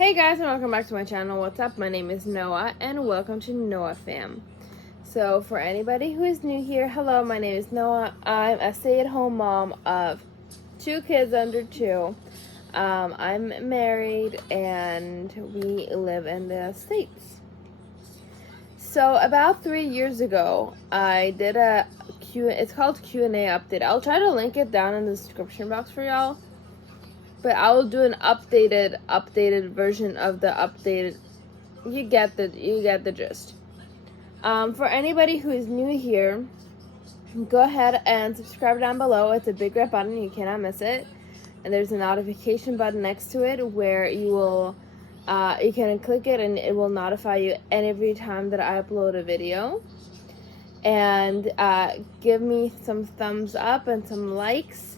Hey guys, and welcome back to my channel. What's up? My name is Noah and welcome to Noah Fam. So for anybody who is new here, hello, my name is Noah. I'm a stay-at-home mom of 2 kids under 2. I'm married and we live in the States. So about 3 years ago, I did it's called Q&A update. I'll try to link it down in the description box for y'all. But I will do an updated version of the updated. You get the gist. For anybody who is new here, go ahead and subscribe down below. It's a big red button. You cannot miss it. And there's a notification button next to it where you can click it and it will notify you every time that I upload a video. And give me some thumbs up and some likes.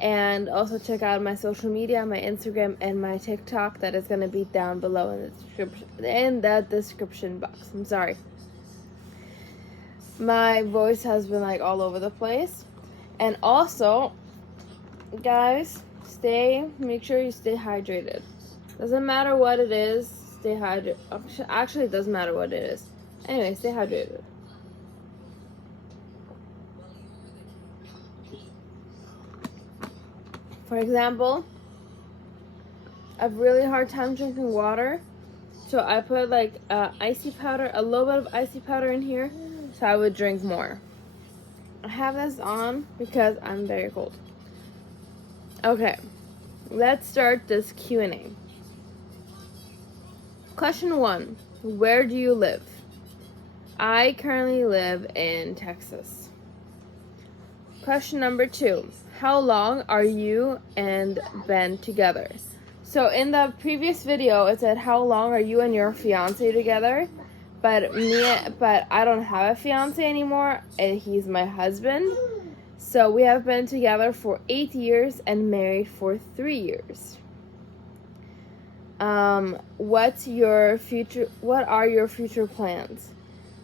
And also check out my social media, my Instagram, and my TikTok. That is going to be down below in the description box. I'm sorry. My voice has been like all over the place. And also, guys, make sure you stay hydrated. Doesn't matter what it is, stay hydrated. Actually, it doesn't matter what it is. Anyway, stay hydrated. For example, I have really hard time drinking water, so I put like icy powder, a little bit of icy powder in here, so I would drink more. I have this on because I'm very cold. Okay, let's start this Q&A. Question 1, where do you live? I currently live in Texas. Question number 2, how long are you and Ben together? So in the previous video, it said, how long are you and your fiance together? But I don't have a fiance anymore, and he's my husband. So we have been together for 8 years and married for 3 years. What are your future plans?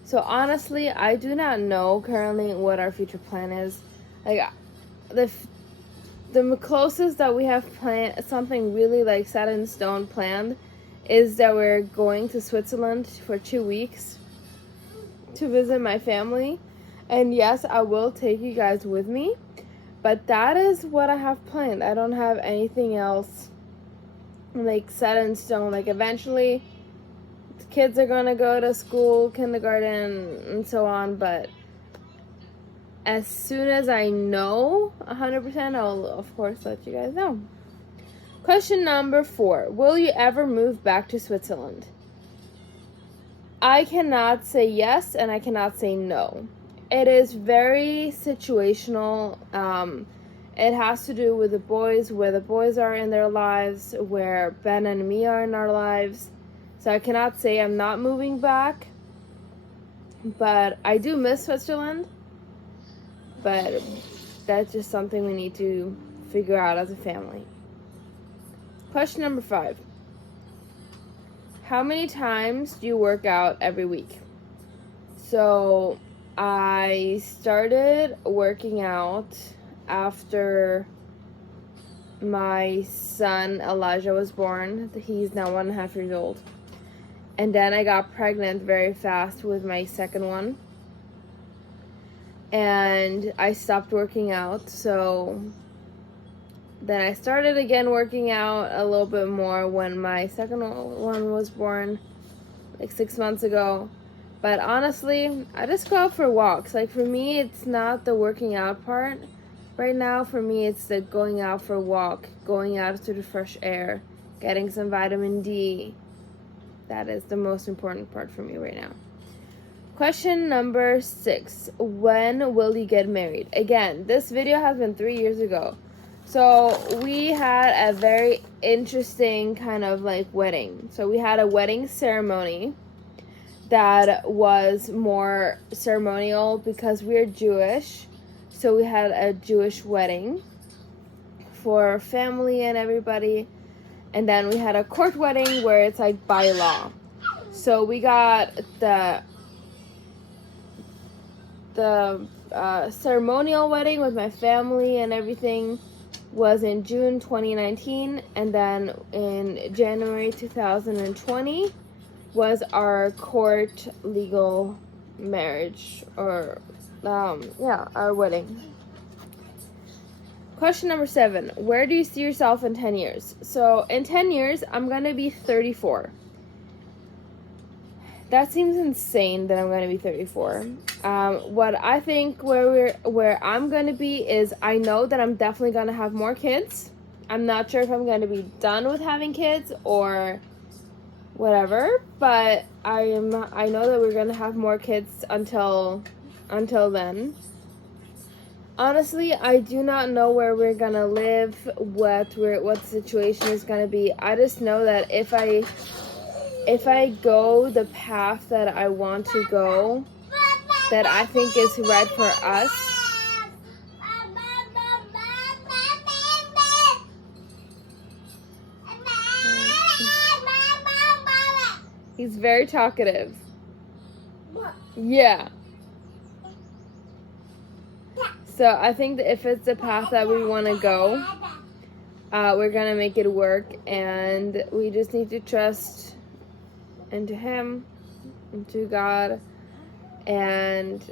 So honestly, I do not know currently what our future plan is. Like, the closest that we have planned, something really like set in stone planned, is that we're going to Switzerland for 2 weeks to visit my family. And yes, I will take you guys with me, but that is what I have planned. I don't have anything else like set in stone. Like, eventually the kids are gonna go to school, kindergarten, and so on, but as soon as I know 100%, I'll of course let you guys know. Question number 4. Will you ever move back to Switzerland? I cannot say yes and I cannot say no. It is very situational. It has to do with the boys, where the boys are in their lives, where Ben and me are in our lives. So I cannot say I'm not moving back. But I do miss Switzerland. But that's just something we need to figure out as a family. Question number 5. How many times do you work out every week? So I started working out after my son Elijah was born. He's now 1.5 years old. And then I got pregnant very fast with my second one. And I stopped working out, so then I started again working out a little bit more when my second one was born, like 6 months ago. But honestly, I just go out for walks. Like, for me, it's not the working out part right now. For me, it's the going out for a walk, going out to the fresh air, getting some vitamin D. That is the most important part for me right now. Question number 6. When will you get married? Again, this video has been 3 years ago. So we had a very interesting kind of like wedding. So we had a wedding ceremony that was more ceremonial because we're Jewish. So we had a Jewish wedding for family and everybody. And then we had a court wedding where it's like by law. So we got the ceremonial wedding with my family and everything, was in June 2019, and then in January 2020 was our court legal marriage, or our wedding. Question number 7. Where do you see yourself in 10 years? So in 10 years, I'm going to be 34. That seems insane that I'm going to be 34. What I think where I'm going to be is, I know that I'm definitely going to have more kids. I'm not sure if I'm going to be done with having kids or whatever, but I know that we're going to have more kids until then. Honestly, I do not know where we're going to live, what the situation is going to be. I just know that if I go the path that I want to go, that I think is right for us, he's very talkative. Yeah. So I think that if it's the path that we want to go, we're going to make it work, and we just need to trust into Him, into God, and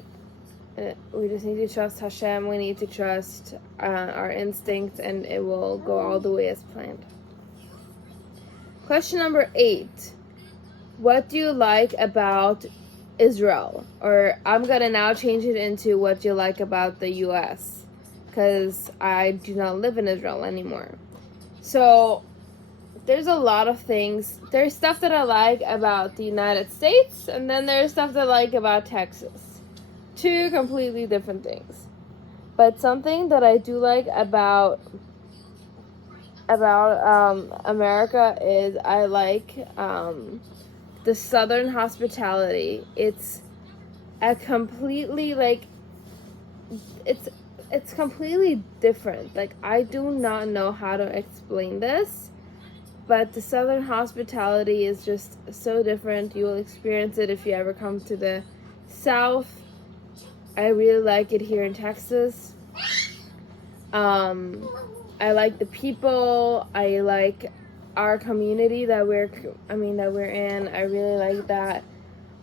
we just need to trust Hashem. We need to trust our instincts, and it will go all the way as planned. Question number 8. What do you like about Israel? Or I'm going to now change it into what you like about the U.S., because I do not live in Israel anymore. So there's a lot of things. There's stuff that I like about the United States, and then there's stuff that I like about Texas. 2 completely different things. But something that I do like about America is I like the Southern hospitality. It's a completely, like, it's completely different. Like, I do not know how to explain this, but the Southern hospitality is just so different. You will experience it if you ever come to the South. I really like it here in Texas. I like the people. I like our community that we're in. I really like that.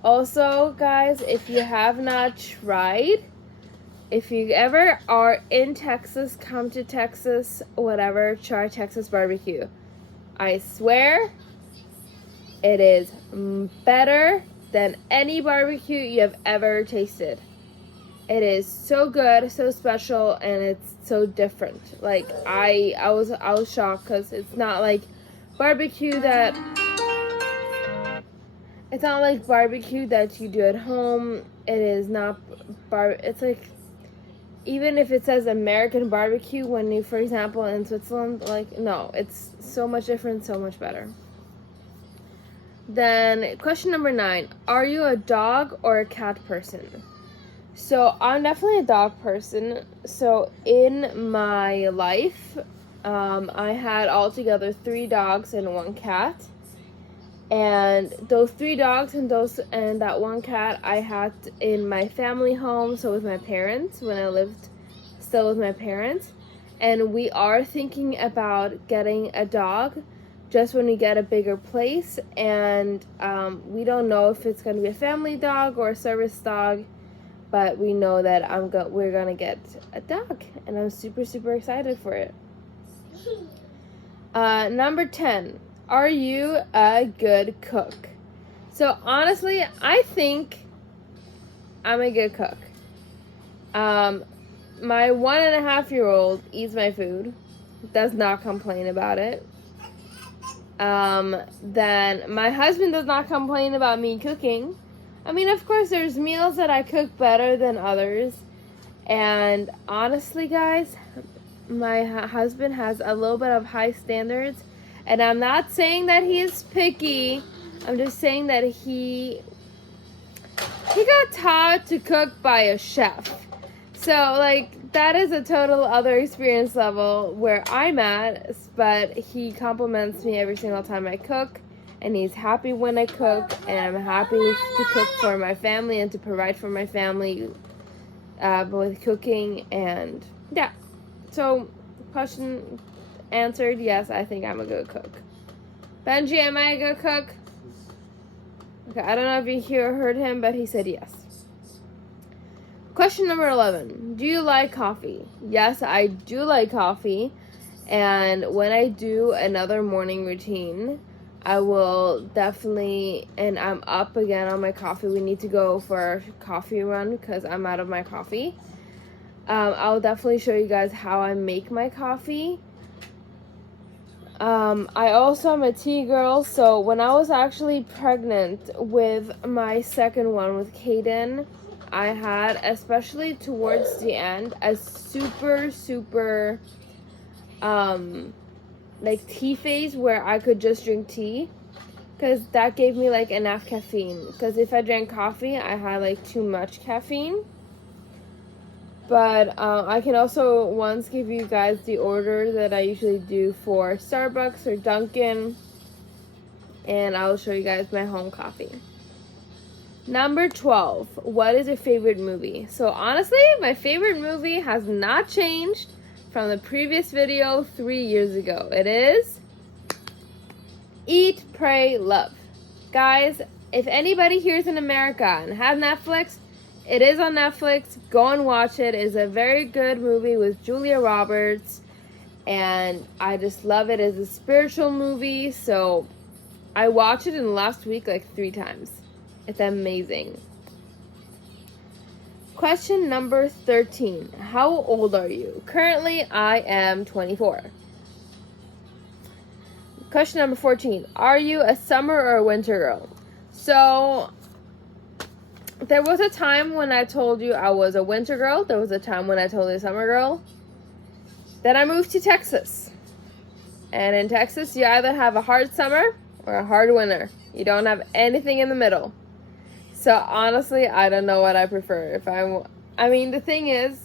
Also, guys, if you have not tried, if you ever are in Texas, come to Texas, whatever, try Texas barbecue. I swear, it is better than any barbecue you have ever tasted. It is so good, so special, and it's so different. Like, I was shocked, because it's not like barbecue that you do at home. It is not it's like, even if it says American barbecue, when you, for example, in Switzerland, like, no, it's so much different, so much better. Then question number 9, are you a dog or a cat person? So I'm definitely a dog person. So in my life, I had altogether 3 dogs and 1 cat. And those 3 dogs and that 1 cat I had in my family home, so with my parents, when I lived still with my parents. And we are thinking about getting a dog just when we get a bigger place. And we don't know if it's going to be a family dog or a service dog, but we know that we're going to get a dog, and I'm super, super excited for it. Number 10. Are you a good cook? So honestly, I think I'm a good cook. My 1.5-year-old eats my food, does not complain about it. Then my husband does not complain about me cooking. I mean, of course, there's meals that I cook better than others. And honestly, guys, my husband has a little bit of high standards. And I'm not saying that he is picky. I'm just saying that he got taught to cook by a chef. So, like, that is a total other experience level where I'm at. But he compliments me every single time I cook. And he's happy when I cook. And I'm happy to cook for my family and to provide for my family with cooking. And, yeah. So, question answered, yes, I think I'm a good cook. Benji, am I a good cook? Okay, I don't know if you heard him, but he said yes. Question number 11. Do you like coffee? Yes, I do like coffee. And when I do another morning routine, I will definitely, and I'm up again on my coffee. We need to go for a coffee run because I'm out of my coffee. I'll definitely show you guys how I make my coffee. I also am a tea girl, so when I was actually pregnant with my second one with Kaden, I had, especially towards the end, a super like tea phase where I could just drink tea, because that gave me like enough caffeine, because if I drank coffee I had like too much caffeine. But I can also once give you guys the order that I usually do for Starbucks or Dunkin', and I'll show you guys my home coffee. Number 12, what is your favorite movie? So honestly, my favorite movie has not changed from the previous video 3 years ago. It is Eat, Pray, Love. Guys, if anybody here is in America and has Netflix, it is on Netflix. Go and watch it. It's a very good movie with Julia Roberts, and I just love it. It's a spiritual movie, so I watched it in the last week like 3 times. It's amazing. Question number 13. How old are you? Currently, I am 24. Question number 14. Are you a summer or a winter girl? So, there was a time when I told you I was a winter girl. There was a time when I told you a summer girl. Then I moved to Texas. And in Texas, you either have a hard summer or a hard winter. You don't have anything in the middle. So honestly, I don't know what I prefer. I mean, the thing is,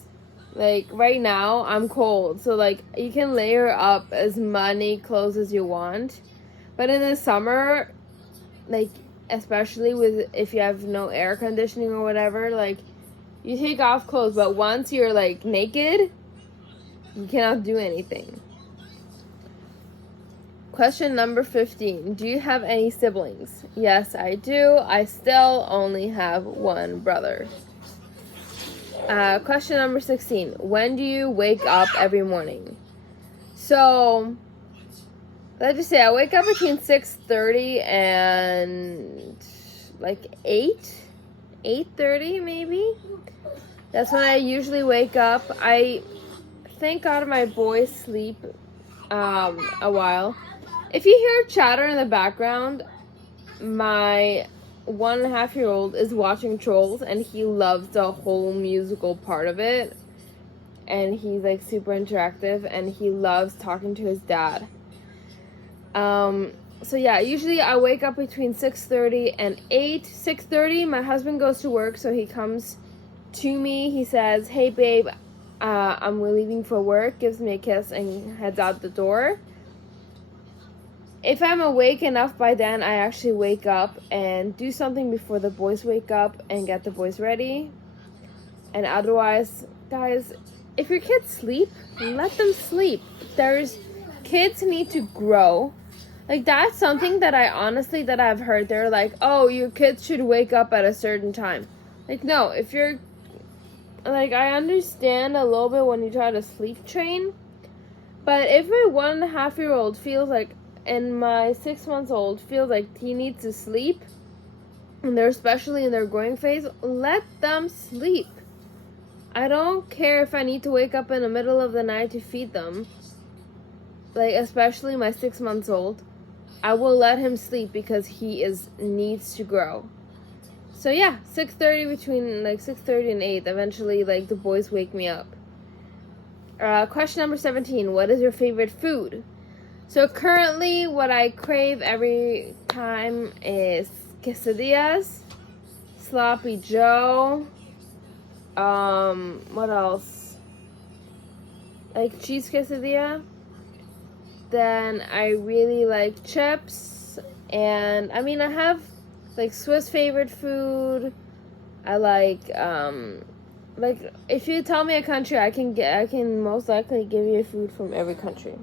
like right now, I'm cold. So like you can layer up as many clothes as you want. But in the summer, like especially if you have no air conditioning or whatever, like you take off clothes. But once you're like naked, you cannot do anything. Question number 15. Do you have any siblings? Yes, I do. I still only have one brother. Question number 16. When do you wake up every morning? So, let's just say I wake up between 6:30 and like 8:30 maybe. That's when I usually wake up. I thank God my boys sleep a while. If you hear chatter in the background, my 1.5-year-old is watching Trolls, and he loves the whole musical part of it. And he's like super interactive, and he loves talking to his dad. So yeah, usually I wake up between 6:30 and 8. 6:30, my husband goes to work, so he comes to me. He says, "Hey babe, I'm leaving for work," gives me a kiss and heads out the door. If I'm awake enough by then, I actually wake up and do something before the boys wake up and get the boys ready. And otherwise, guys, if your kids sleep, let them sleep. Kids need to grow. Like, that's something that I've heard. They're like, oh, your kids should wake up at a certain time. Like, no, if you're, like, I understand a little bit when you try to sleep train. But if my 1.5-year-old feels like, and my 6-month-old feels like he needs to sleep, and they're especially in their growing phase, let them sleep. I don't care if I need to wake up in the middle of the night to feed them. Like, especially my 6-month-old. I will let him sleep because he needs to grow. So yeah, 6:30, between like 6:30 and 8, eventually like the boys wake me up. Question number 17, what is your favorite food? So currently what I crave every time is quesadillas, sloppy joe, what else? Like cheese quesadilla. Then I really like chips, and I mean I have like Swiss favorite food. I like like, if you tell me a country, I can most likely give you food from every country.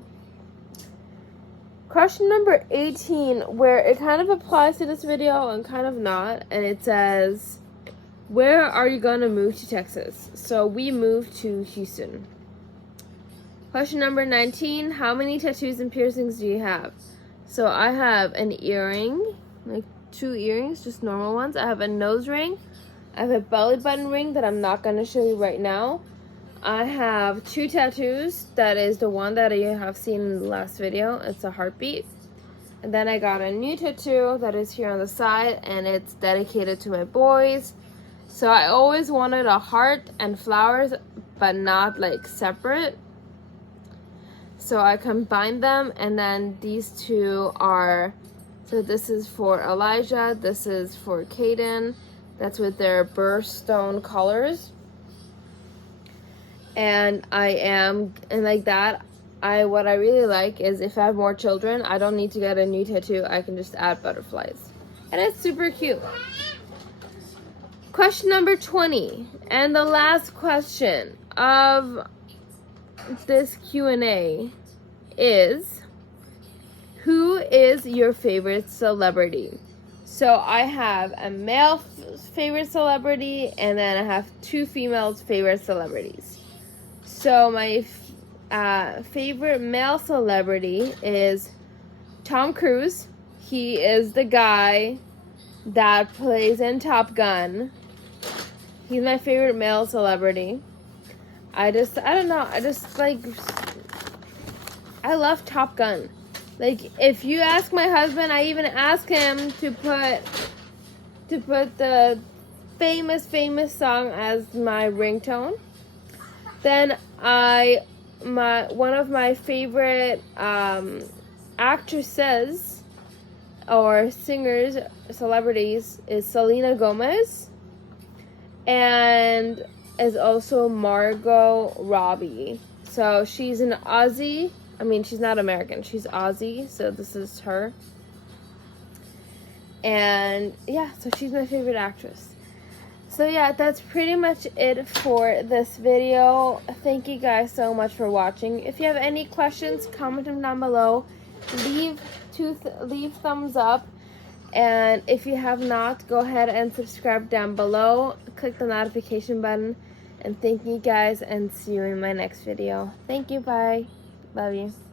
Question number 18, where it kind of applies to this video and kind of not, and it says, where are you gonna move to Texas? So we moved to Houston. Question number 19, how many tattoos and piercings do you have? So I have an earring, like 2 earrings, just normal ones. I have a nose ring. I have a belly button ring that I'm not gonna show you right now. I have 2 tattoos. That is the one that you have seen in the last video. It's a heartbeat. And then I got a new tattoo that is here on the side, and it's dedicated to my boys. So I always wanted a heart and flowers, but not like separate. So I combined them, and then these 2 are, so this is for Elijah, this is for Caden. That's with their birthstone colors. And like that, what I really like is if I have more children, I don't need to get a new tattoo. I can just add butterflies. And it's super cute. Question number 20, and the last question of this Q&A is, who is your favorite celebrity? So I have a male favorite celebrity, and then I have 2 females favorite celebrities. So my favorite male celebrity is Tom Cruise. He is the guy that plays in Top Gun. He's my favorite male celebrity. I don't know, I love Top Gun. Like, if you ask my husband, I even asked him to put the famous song as my ringtone. Then one of my favorite actresses or singers, celebrities, is Selena Gomez, and is also Margot Robbie. So she's an Aussie. I mean, she's not American. She's Aussie, so this is her. And yeah, so she's my favorite actress. So yeah, that's pretty much it for this video. Thank you guys so much for watching. If you have any questions, comment them down below. Leave thumbs up. And if you have not, go ahead and subscribe down below. Click the notification button. And thank you guys, and see you in my next video. Thank you, bye. Love you.